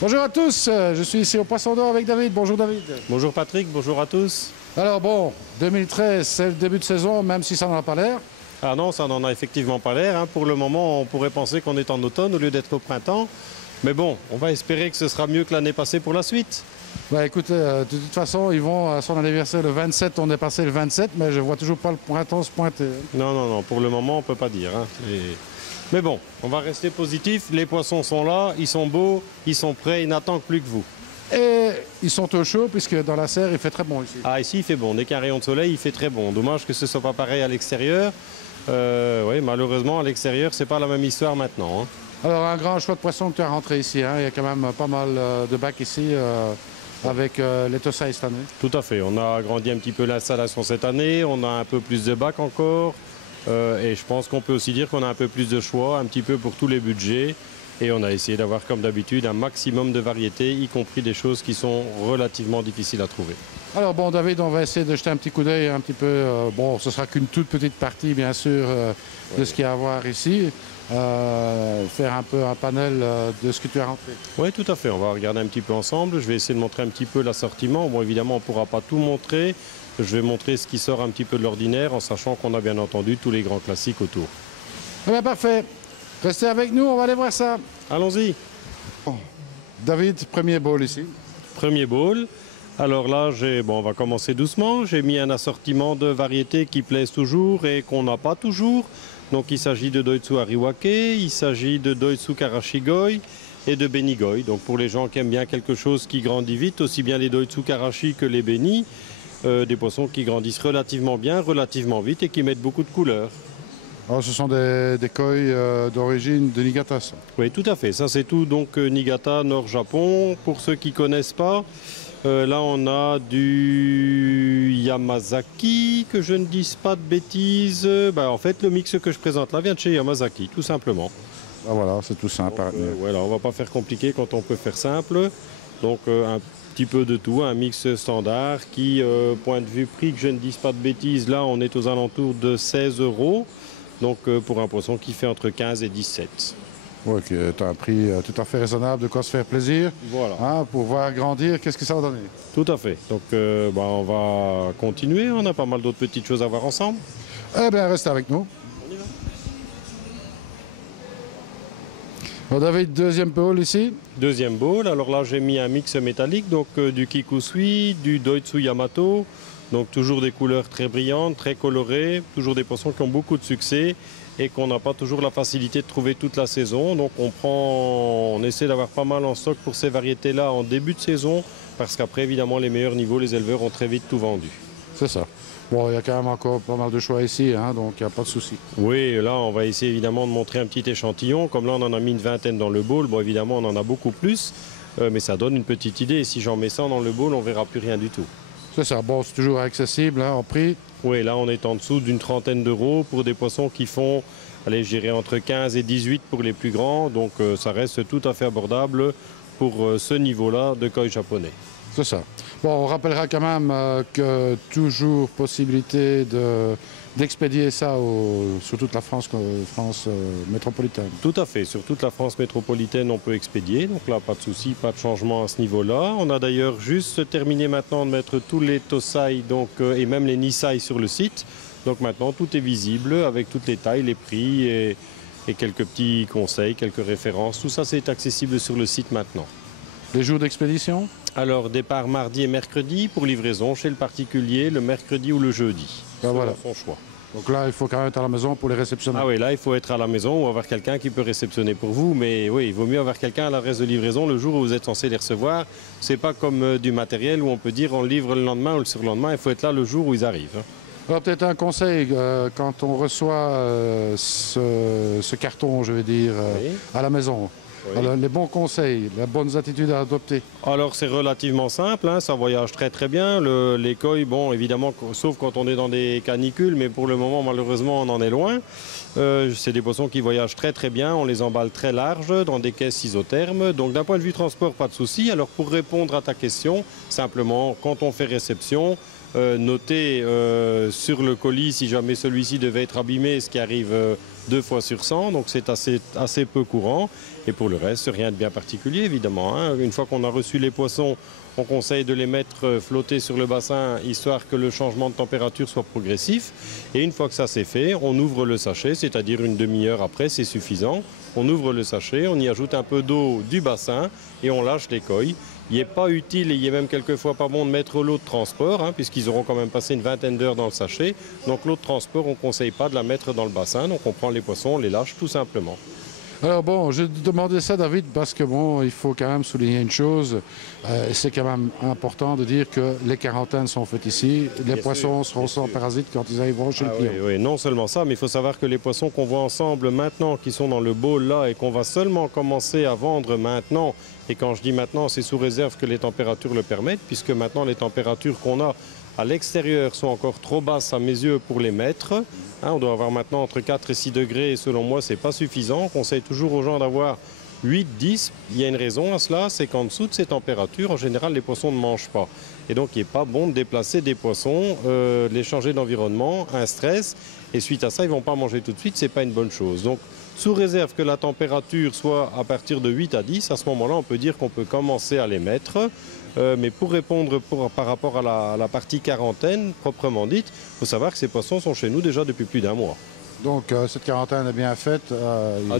Bonjour à tous, je suis ici au Poisson d'Or avec David. Bonjour David. Bonjour Patrick, bonjour à tous. Alors bon, 2013, c'est le début de saison, même si ça n'en a pas l'air. Ah non, ça n'en a effectivement pas l'air. Hein. Pour le moment, on pourrait penser qu'on est en automne au lieu d'être au printemps. Mais bon, on va espérer que ce sera mieux que l'année passée pour la suite. Bah écoutez, de toute façon, ils vont à son anniversaire le 27, on est passé le 27, mais je vois toujours pas le printemps se pointer. Non, pour le moment, on ne peut pas dire. Hein. Mais bon, on va rester positif. Les poissons sont là, ils sont beaux, ils sont prêts, ils n'attendent plus que vous. Et ils sont au chaud, puisque dans la serre, il fait très bon ici. Ah, ici, il fait bon. Dès qu'il y a un rayon de soleil, il fait très bon. Dommage que ce ne soit pas pareil à l'extérieur. Oui, malheureusement, à l'extérieur, c'est pas la même histoire maintenant. Hein. Alors, un grand choix de poissons que tu as rentré ici. Hein. Il y a quand même pas mal de bacs ici avec les Tosaï cette année. Tout à fait. On a agrandi un petit peu l'installation cette année. On a un peu plus de bacs encore. Et je pense qu'on peut aussi dire qu'on a un peu plus de choix, un petit peu pour tous les budgets. Et on a essayé d'avoir, comme d'habitude, un maximum de variétés, y compris des choses qui sont relativement difficiles à trouver. Alors bon, David, on va essayer de jeter un petit coup d'œil un petit peu. Bon, ce sera qu'une toute petite partie, bien sûr, de ce qu'il y a à voir ici. Faire un peu un panel de ce que tu as rentré. Oui, tout à fait. On va regarder un petit peu ensemble. Je vais essayer de montrer un petit peu l'assortiment. Bon, évidemment, on ne pourra pas tout montrer. Je vais montrer ce qui sort un petit peu de l'ordinaire, en sachant qu'on a bien entendu tous les grands classiques autour. Eh bien, parfait. Restez avec nous, on va aller voir ça. Allons-y. Bon. David, premier bowl ici. Premier bowl. Alors là, on va commencer doucement. J'ai mis un assortiment de variétés qui plaisent toujours et qu'on n'a pas toujours. Donc il s'agit de Doitsu Ariwake, il s'agit de Doitsu Karashigoi et de Benigoi. Donc pour les gens qui aiment bien quelque chose qui grandit vite, aussi bien les Doitsu Karashi que les Beni, des poissons qui grandissent relativement bien, relativement vite et qui mettent beaucoup de couleurs. Alors, ce sont des koi d'origine de Niigata. Ça. Oui, tout à fait. Ça, c'est tout. Donc, Niigata, Nord-Japon. Pour ceux qui ne connaissent pas, là, on a du Yamazaki, que je ne dise pas de bêtises. En fait, le mix que je présente là vient de chez Yamazaki, tout simplement. Ah, voilà, c'est tout simple. Voilà, on ne va pas faire compliqué quand on peut faire simple. Donc, un petit peu de tout, un mix standard qui, point de vue prix, que je ne dise pas de bêtises, là, on est aux alentours de 16 €. Donc pour un poisson qui fait entre 15 et 17. Oui, tu as un prix tout à fait raisonnable, de quoi se faire plaisir. Voilà. Hein, pour voir grandir, qu'est-ce que ça va donner? Tout à fait. Donc on va continuer, on a pas mal d'autres petites choses à voir ensemble. Eh bien, restez avec nous. On y va. Bon, David, deuxième bowl ici. Deuxième bowl, alors là j'ai mis un mix métallique, donc du Kikusui, du Doitsu Yamato. Donc toujours des couleurs très brillantes, très colorées, toujours des poissons qui ont beaucoup de succès et qu'on n'a pas toujours la facilité de trouver toute la saison. Donc on essaie d'avoir pas mal en stock pour ces variétés-là en début de saison parce qu'après évidemment les meilleurs niveaux, les éleveurs ont très vite tout vendu. C'est ça. Bon, il y a quand même encore pas mal de choix ici, hein, donc il n'y a pas de souci. Oui, là on va essayer évidemment de montrer un petit échantillon. Comme là on en a mis une vingtaine dans le bowl, bon évidemment on en a beaucoup plus, mais ça donne une petite idée. Et si j'en mets 100 dans le bowl, on ne verra plus rien du tout. C'est ça. Bon, c'est toujours accessible hein, en prix. Oui, là on est en dessous d'une trentaine d'euros pour des poissons qui font, allez, je dirais entre 15 et 18 pour les plus grands. Donc ça reste tout à fait abordable pour ce niveau-là de koi japonais. C'est ça. Bon, on rappellera quand même que toujours possibilité d'expédier ça sur toute la France métropolitaine. Tout à fait. Sur toute la France métropolitaine, on peut expédier. Donc là, pas de souci, pas de changement à ce niveau-là. On a d'ailleurs juste terminé maintenant de mettre tous les Tosaï et même les Nisai sur le site. Donc maintenant, tout est visible avec toutes les tailles, les prix et quelques petits conseils, quelques références. Tout ça, c'est accessible sur le site maintenant. Les jours d'expédition? Alors, départ mardi et mercredi pour livraison chez le particulier, le mercredi ou le jeudi. Ben voilà. Son choix. Donc là, il faut quand même être à la maison pour les réceptionner. Ah oui, là, il faut être à la maison ou avoir quelqu'un qui peut réceptionner pour vous. Mais oui, il vaut mieux avoir quelqu'un à l'adresse de livraison le jour où vous êtes censé les recevoir. C'est pas comme du matériel où on peut dire on le livre le lendemain ou le surlendemain. Il faut être là le jour où ils arrivent. Alors peut-être un conseil, quand on reçoit ce carton, je vais dire, Oui. à la maison. Oui. Alors, les bons conseils, les bonnes attitudes à adopter. Alors c'est relativement simple, hein, ça voyage très très bien. Les koi, bon évidemment, sauf quand on est dans des canicules, mais pour le moment malheureusement on en est loin. C'est des poissons qui voyagent très très bien, on les emballe très larges dans des caisses isothermes. Donc d'un point de vue transport, pas de souci. Alors pour répondre à ta question, simplement quand on fait réception, notez sur le colis si jamais celui-ci devait être abîmé, ce qui arrive 2 fois sur 100, donc c'est assez peu courant. Et pour le reste, rien de bien particulier, évidemment, hein. Une fois qu'on a reçu les poissons, on conseille de les mettre flotter sur le bassin, histoire que le changement de température soit progressif. Et une fois que ça c'est fait, on ouvre le sachet, c'est-à-dire une demi-heure après, c'est suffisant. On ouvre le sachet, on y ajoute un peu d'eau du bassin et on lâche les coilles. Il n'est pas utile et il est même quelquefois pas bon de mettre l'eau de transport, hein, puisqu'ils auront quand même passé une vingtaine d'heures dans le sachet. Donc l'eau de transport, on ne conseille pas de la mettre dans le bassin. Donc on prend les poissons, on les lâche tout simplement. Alors bon, je demandais ça, David, parce que bon, il faut quand même souligner une chose. C'est quand même important de dire que les quarantaines sont faites ici. Les poissons seront sans parasites quand ils arriveront chez le client. Oui, non seulement ça, mais il faut savoir que les poissons qu'on voit ensemble maintenant, qui sont dans le bowl là et qu'on va seulement commencer à vendre maintenant, et quand je dis maintenant, c'est sous réserve que les températures le permettent, puisque maintenant les températures qu'on a à l'extérieur sont encore trop basses à mes yeux pour les mettre. Hein, on doit avoir maintenant entre 4 et 6 degrés et selon moi, ce n'est pas suffisant. On conseille toujours aux gens d'avoir 8, 10. Il y a une raison à cela, c'est qu'en dessous de ces températures, en général, les poissons ne mangent pas. Et donc, il n'est pas bon de déplacer des poissons, les changer d'environnement, un stress. Et suite à ça, ils ne vont pas manger tout de suite, ce n'est pas une bonne chose. Donc, sous réserve que la température soit à partir de 8 à 10, à ce moment-là, on peut dire qu'on peut commencer à les mettre. Mais pour répondre par rapport à la partie quarantaine, proprement dite, il faut savoir que ces poissons sont chez nous déjà depuis plus d'1 mois. Donc cette quarantaine est bien faite.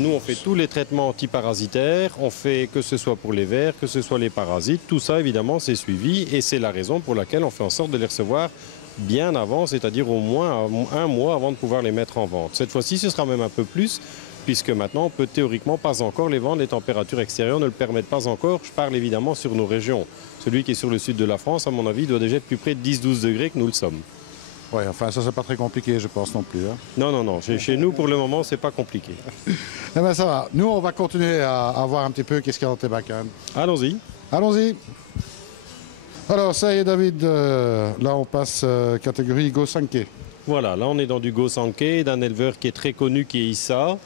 Nous, on fait tous les traitements antiparasitaires, on fait que ce soit pour les vers, que ce soit les parasites, tout ça évidemment c'est suivi et c'est la raison pour laquelle on fait en sorte de les recevoir bien avant, c'est-à-dire au moins 1 mois avant de pouvoir les mettre en vente. Cette fois-ci, ce sera même un peu plus, puisque maintenant on peut théoriquement pas encore les vendre, les températures extérieures ne le permettent pas encore. Je parle évidemment sur nos régions. Celui qui est sur le sud de la France, à mon avis, doit déjà être plus près de 10-12 degrés que nous le sommes. Oui, enfin ça c'est pas très compliqué je pense non plus. Hein. Non. Chez nous pour le moment c'est pas compliqué. Eh bien ça va. Nous on va continuer à voir un petit peu qu'est-ce qu'il y a dans tes bacanes. Allons-y. Allons-y. Alors ça y est David, là on passe catégorie Go-Sankey. Voilà, là on est dans du Go-Sankey, d'un éleveur qui est très connu, qui est Issa.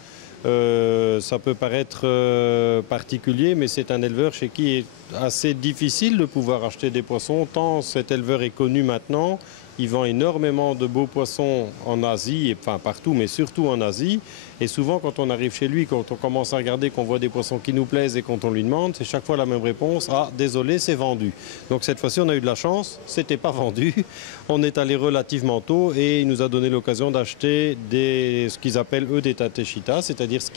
Ça peut paraître particulier, mais c'est un éleveur chez qui il est assez difficile de pouvoir acheter des poissons, tant cet éleveur est connu maintenant. Il vend énormément de beaux poissons en Asie, enfin partout, mais surtout en Asie. Et souvent, quand on arrive chez lui, quand on commence à regarder, qu'on voit des poissons qui nous plaisent et quand on lui demande, c'est chaque fois la même réponse. Ah, désolé, c'est vendu. Donc cette fois-ci, on a eu de la chance, c'était pas vendu. On est allé relativement tôt et il nous a donné l'occasion d'acheter ce qu'ils appellent eux des tateshita, c'est-à-dire ce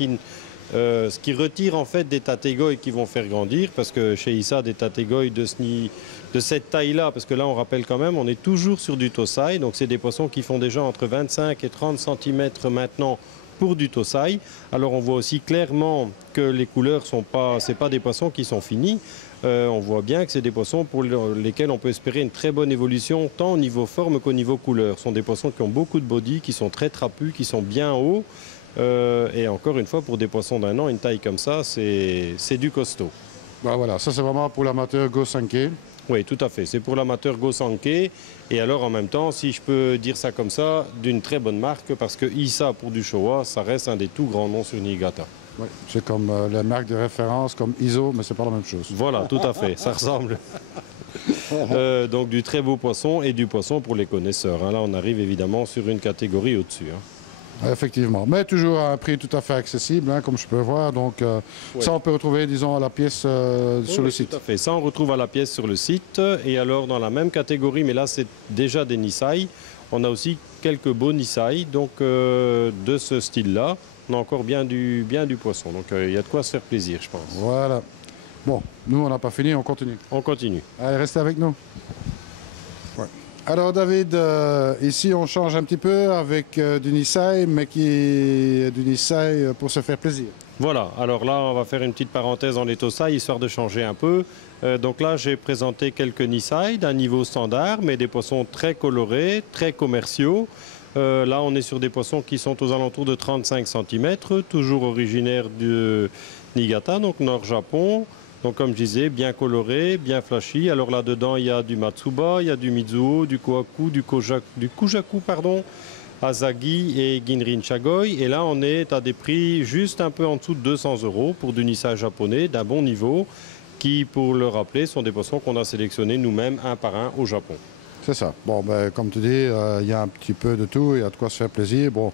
qui retire en fait des tategoi qui vont faire grandir, parce que chez Issa, des tategoi de cette taille-là, parce que là on rappelle quand même, on est toujours sur du tosai, donc c'est des poissons qui font déjà entre 25 et 30 cm maintenant pour du tosai. Alors on voit aussi clairement que les couleurs c'est pas des poissons qui sont finis. On voit bien que c'est des poissons pour lesquels on peut espérer une très bonne évolution, tant au niveau forme qu'au niveau couleur. Ce sont des poissons qui ont beaucoup de body, qui sont très trapus, qui sont bien hauts. Et encore une fois, pour des poissons d'1 an, une taille comme ça, c'est du costaud. Ben voilà, ça c'est vraiment pour l'amateur Go-Sankey. Oui, tout à fait. C'est pour l'amateur Go-Sankey. Et alors, en même temps, si je peux dire ça comme ça, d'une très bonne marque, parce que Issa, pour du Showa, ça reste un des tout grands noms sur Niigata. Oui, c'est comme les marques de référence, comme ISO, mais c'est pas la même chose. Voilà, tout à fait. Ça ressemble. Donc, du très beau poisson et du poisson pour les connaisseurs. Hein. Là, on arrive évidemment sur une catégorie au-dessus. Hein. Effectivement, mais toujours à un prix tout à fait accessible, hein, comme je peux voir. Donc oui. Ça, on peut retrouver, disons, à la pièce sur le site. Tout à fait. Ça, on retrouve à la pièce sur le site. Et alors, dans la même catégorie, mais là, c'est déjà des Nisai, on a aussi quelques beaux Nisai, donc de ce style-là. On a encore bien du poisson. Donc, il y a de quoi se faire plaisir, je pense. Voilà. Bon, nous, on n'a pas fini, on continue. On continue. Allez, restez avec nous. Ouais. Alors David, ici on change un petit peu avec du Nisai, mais qui est du Nisai pour se faire plaisir. Voilà, alors là on va faire une petite parenthèse dans les Tosai, histoire de changer un peu. Donc là j'ai présenté quelques Nisai d'un niveau standard, mais des poissons très colorés, très commerciaux. Là on est sur des poissons qui sont aux alentours de 35 cm, toujours originaires de Niigata, donc Nord-Japon. Donc comme je disais, bien coloré, bien flashy. Alors là-dedans, il y a du Matsuba, il y a du Mizuo, du Kohaku, du Kujaku, Asagi et Ginrin Chagoi. Et là, on est à des prix juste un peu en dessous de 200 € pour du Nisai japonais d'un bon niveau, qui, pour le rappeler, sont des poissons qu'on a sélectionnés nous-mêmes un par un au Japon. C'est ça. Bon, ben, comme tu dis, il y a un petit peu de tout, il y a de quoi se faire plaisir. Bon,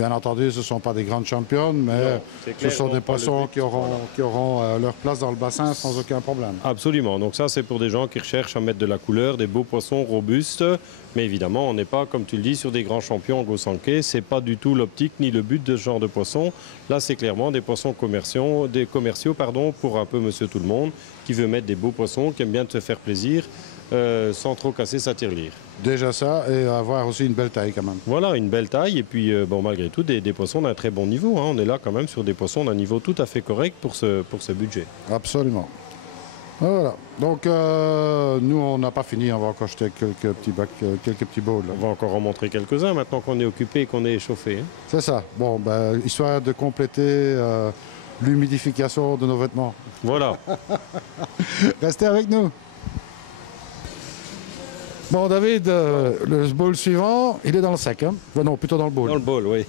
Bien entendu, ce ne sont pas des grandes championnes, mais Non, ce sont des poissons qui auront leur place dans le bassin sans aucun problème. Absolument. Donc ça, c'est pour des gens qui recherchent à mettre de la couleur, des beaux poissons robustes. Mais évidemment, on n'est pas, comme tu le dis, sur des grands champions en Gosanke. Ce n'est pas du tout l'optique ni le but de ce genre de poisson. Là, c'est clairement des poissons commerciaux, pour un peu monsieur tout le monde, qui veut mettre des beaux poissons, qui aime bien te faire plaisir, sans trop casser sa tirelire. Déjà ça, et avoir aussi une belle taille quand même. Voilà, une belle taille et puis malgré tout des poissons d'un très bon niveau. On est là quand même sur des poissons d'un niveau tout à fait correct pour ce budget. Absolument. Voilà. Donc nous, on n'a pas fini. On va encore jeter quelques petits bowls. On va encore en montrer quelques-uns maintenant qu'on est occupé et qu'on est échauffé. C'est ça. Bon, histoire de compléter l'humidification de nos vêtements. Voilà. Restez avec nous. Bon, David, le bowl suivant, il est dans le sac, hein? Non, plutôt dans le bowl. Dans le bol, oui.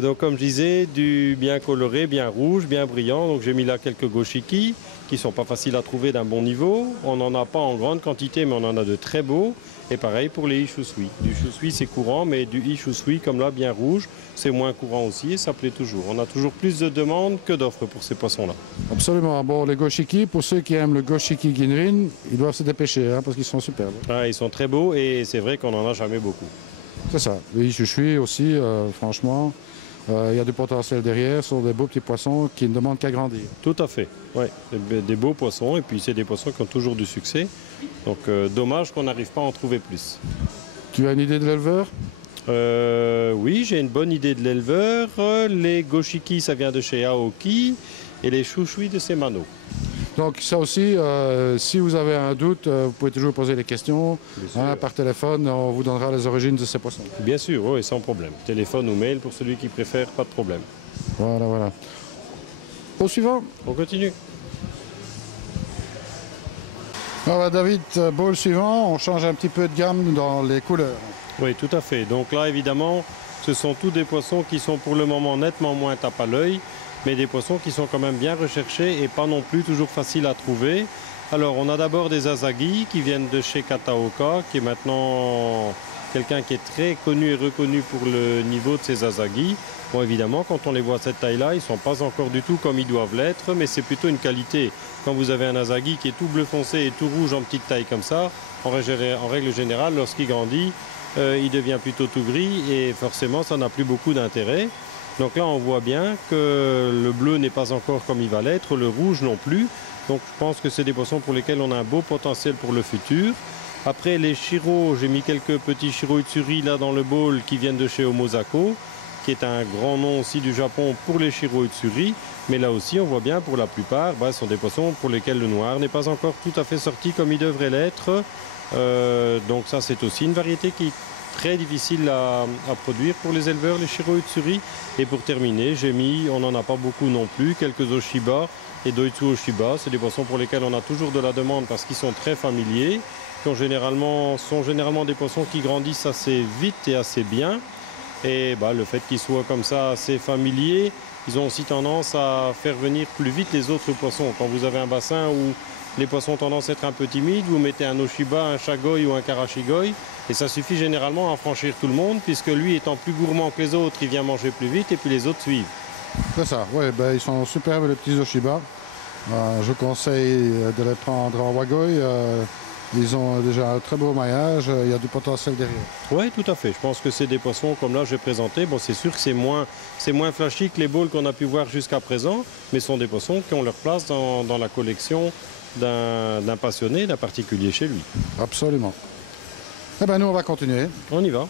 Donc, comme je disais, du bien coloré, bien rouge, bien brillant. Donc, j'ai mis là quelques goshiki qui ne sont pas faciles à trouver d'un bon niveau. On n'en a pas en grande quantité, mais on en a de très beaux. Et pareil pour les ishusui. Du shusui, c'est courant, mais du ishusui, comme là, bien rouge, c'est moins courant aussi et ça plaît toujours. On a toujours plus de demandes que d'offres pour ces poissons-là. Absolument. Bon, les goshiki, pour ceux qui aiment le goshiki ginrin, ils doivent se dépêcher, hein, parce qu'ils sont superbes. Ah, ils sont très beaux et c'est vrai qu'on n'en a jamais beaucoup. C'est ça. Les ishusui aussi, franchement, il y a du potentiel derrière. Ce sont des beaux petits poissons qui ne demandent qu'à grandir. Tout à fait. Ouais, des beaux poissons et puis c'est des poissons qui ont toujours du succès. Donc dommage qu'on n'arrive pas à en trouver plus. Tu as une idée de l'éleveur? Oui, j'ai une bonne idée de l'éleveur. Les goshiki, ça vient de chez Aoki et les chouchouis de Semano. Donc ça aussi, si vous avez un doute, vous pouvez toujours poser des questions par téléphone. On vous donnera les origines de ces poissons. Bien sûr, oui, sans problème. Téléphone ou mail pour celui qui préfère, pas de problème. Voilà, voilà. Au suivant. On continue. Voilà, David, bowl suivant, on change un petit peu de gamme dans les couleurs. Oui, tout à fait. Donc là, évidemment, ce sont tous des poissons qui sont pour le moment nettement moins tape à l'œil, mais des poissons qui sont quand même bien recherchés et pas non plus toujours faciles à trouver. Alors, on a d'abord des asagi qui viennent de chez Kataoka, qui est maintenant quelqu'un qui est très connu et reconnu pour le niveau de ces asagi. Bon, évidemment, quand on les voit à cette taille-là, ils ne sont pas encore du tout comme ils doivent l'être, mais c'est plutôt une qualité. Quand vous avez un asagi qui est tout bleu foncé et tout rouge en petite taille comme ça, en règle générale, lorsqu'il grandit, il devient plutôt tout gris et forcément, ça n'a plus beaucoup d'intérêt. Donc là, on voit bien que le bleu n'est pas encore comme il va l'être, le rouge non plus. Donc je pense que c'est des poissons pour lesquels on a un beau potentiel pour le futur. Après les shiro, j'ai mis quelques petits shiro utsuri là dans le bowl qui viennent de chez Omozako, qui est un grand nom aussi du Japon pour les shiro utsuri. Mais là aussi, on voit bien pour la plupart, ce sont des poissons pour lesquels le noir n'est pas encore tout à fait sorti comme il devrait l'être. Donc ça, c'est aussi une variété qui est très difficile à produire pour les éleveurs, les shiro utsuri. Et pour terminer, j'ai mis, on n'en a pas beaucoup non plus, quelques oshiba et doitsu oshiba. C'est des poissons pour lesquels on a toujours de la demande parce qu'ils sont très familiers, qui sont généralement des poissons qui grandissent assez vite et assez bien. Et le fait qu'ils soient comme ça assez familiers, ils ont aussi tendance à faire venir plus vite les autres poissons. Quand vous avez un bassin où les poissons ont tendance à être un peu timides, vous mettez un oshiba, un shagoi ou un karashigoi, et ça suffit généralement à franchir tout le monde, puisque lui étant plus gourmand que les autres, il vient manger plus vite et puis les autres suivent. C'est ça, oui, ils sont superbes les petits oshiba. Je conseille de les prendre en wagoi. Ils ont déjà un très beau maillage, il y a du potentiel derrière. Oui, tout à fait. Je pense que c'est des poissons comme là j'ai présenté. Bon, c'est sûr que c'est moins flashy que les bowls qu'on a pu voir jusqu'à présent, mais ce sont des poissons qui ont leur place dans la collection d'un passionné, d'un particulier chez lui. Absolument. Eh bien, nous, on va continuer. On y va.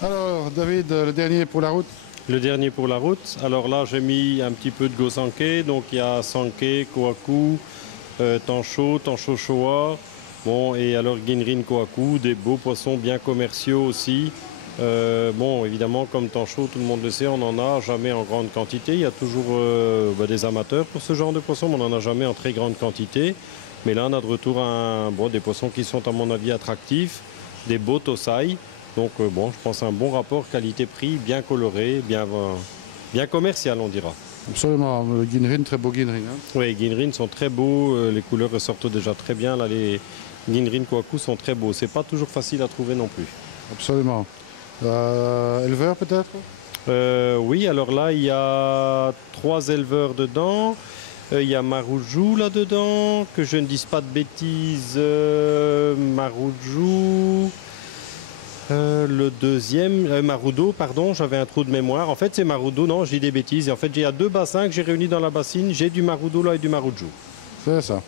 Alors, David, le dernier pour la route. Le dernier pour la route. Alors là, j'ai mis un petit peu de Gosanke. Donc, il y a Sanke, Kohaku, Tansho, Tansho Showa. Bon, et alors Ginrin Kohaku, des beaux poissons bien commerciaux aussi. Bon, évidemment, comme Tansho, tout le monde le sait, on n'en a jamais en grande quantité. Il y a toujours des amateurs pour ce genre de poissons, mais on n'en a jamais en très grande quantité. Mais là, on a de retour des poissons qui sont, à mon avis, attractifs, des beaux tosai. Donc, je pense un bon rapport qualité-prix, bien coloré, bien commercial, on dira. Absolument, le Ginrin, très beau Ginrin. Hein. Oui, les Ginrin sont très beaux, les couleurs ressortent déjà très bien. Là, les Ginrin Kohaku sont très beaux. C'est pas toujours facile à trouver non plus. Absolument. Éleveur peut-être? Oui, alors là, il y a 3 éleveurs dedans. Il y a Maroujou là-dedans, que je ne dise pas de bêtises. Maroujou. Le deuxième, Marudo, pardon, j'avais un trou de mémoire. En fait, c'est Marudo, non, j'ai des bêtises. En fait, il y a 2 bassins que j'ai réunis dans la bassine. J'ai du Marudo là et du Maroujou. C'est ça.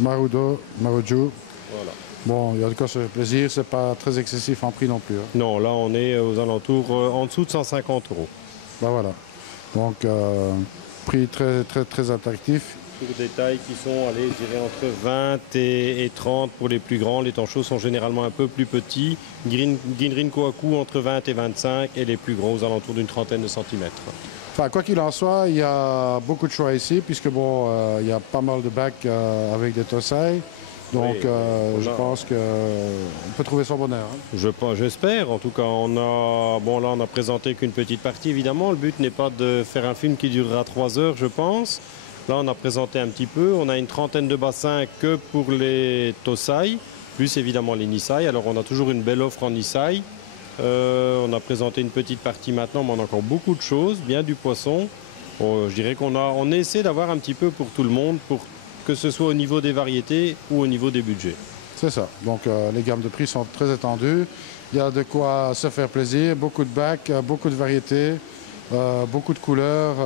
Marudo, Maroujou. Voilà. Bon, il y a de quoi se faire plaisir, c'est pas très excessif en prix non plus. Hein. Non, là, on est aux alentours, en dessous de 150 €. Ben voilà. Donc, prix très attractif. Pour des tailles qui sont, allez, je dirais entre 20 et 30 pour les plus grands. Les tanchots sont généralement un peu plus petits. Ginrin Kohaku entre 20 et 25 et les plus gros aux alentours d'une trentaine de centimètres. Enfin, quoi qu'il en soit, il y a beaucoup de choix ici, puisque bon, il y a pas mal de bacs avec des Tosai. Donc, Oui, je pense qu'on peut trouver son bonheur. Hein. J'espère. En tout cas, bon, là, on a présenté qu'une petite partie, évidemment. Le but n'est pas de faire un film qui durera 3 heures, je pense. Là, on a présenté un petit peu. On a une trentaine de bassins que pour les Tosai, plus évidemment les Nisai. Alors, on a toujours une belle offre en Nisai. On a présenté une petite partie maintenant, mais on a encore beaucoup de choses, bien du poisson. Je dirais on essaie d'avoir un petit peu pour tout le monde, pour que ce soit au niveau des variétés ou au niveau des budgets. C'est ça. Donc, les gammes de prix sont très étendues. Il y a de quoi se faire plaisir. Beaucoup de bacs, beaucoup de variétés, beaucoup de couleurs.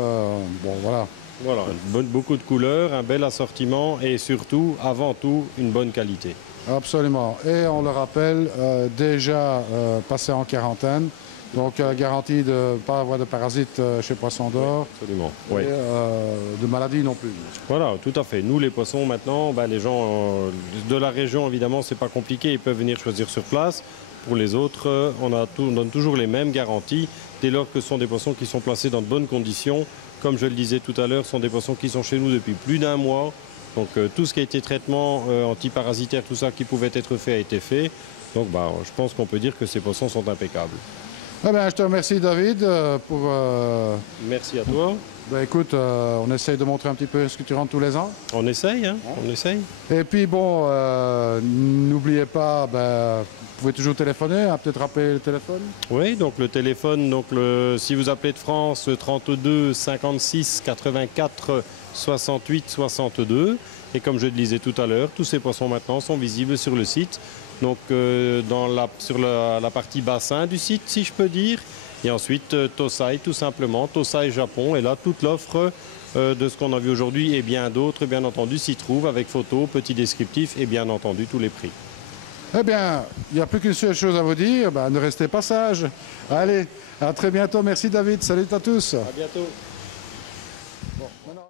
Bon, voilà. Voilà, beaucoup de couleurs, un bel assortiment et surtout, avant tout, une bonne qualité. Absolument. Et on le rappelle, déjà passé en quarantaine. Donc, garantie de ne pas avoir de parasites chez Poisson d'Or. Oui, absolument. Oui. Et de maladies non plus. Voilà, tout à fait. Nous, les poissons, maintenant, les gens de la région, évidemment, c'est pas compliqué. Ils peuvent venir choisir sur place. Pour les autres, on donne toujours les mêmes garanties, dès lors que ce sont des poissons qui sont placés dans de bonnes conditions. Comme je le disais tout à l'heure, ce sont des poissons qui sont chez nous depuis plus d'1 mois. Donc, tout ce qui a été traitement antiparasitaire, tout ça qui pouvait être fait, a été fait. Donc, je pense qu'on peut dire que ces poissons sont impeccables. Eh bien, je te remercie, David, pour... Merci à toi. Ben, écoute, on essaye de montrer un petit peu ce que tu rentres tous les ans. On essaye, hein, on essaye. Et puis, bon, n'oubliez pas, vous pouvez toujours téléphoner, hein, peut-être rappeler le téléphone. Oui, donc le téléphone, si vous appelez de France, 32 56 84 68 62. Et comme je le disais tout à l'heure, tous ces poissons maintenant sont visibles sur le site. Donc sur la partie bassin du site, si je peux dire. Et ensuite, Tosai, tout simplement, Tosai Japon. Et là, toute l'offre de ce qu'on a vu aujourd'hui et bien d'autres, bien entendu, s'y trouve avec photos, petits descriptifs et bien entendu tous les prix. Eh bien, il n'y a plus qu'une seule chose à vous dire, ne restez pas sages. Allez, à très bientôt. Merci David. Salut à tous. À bientôt. Bon, maintenant...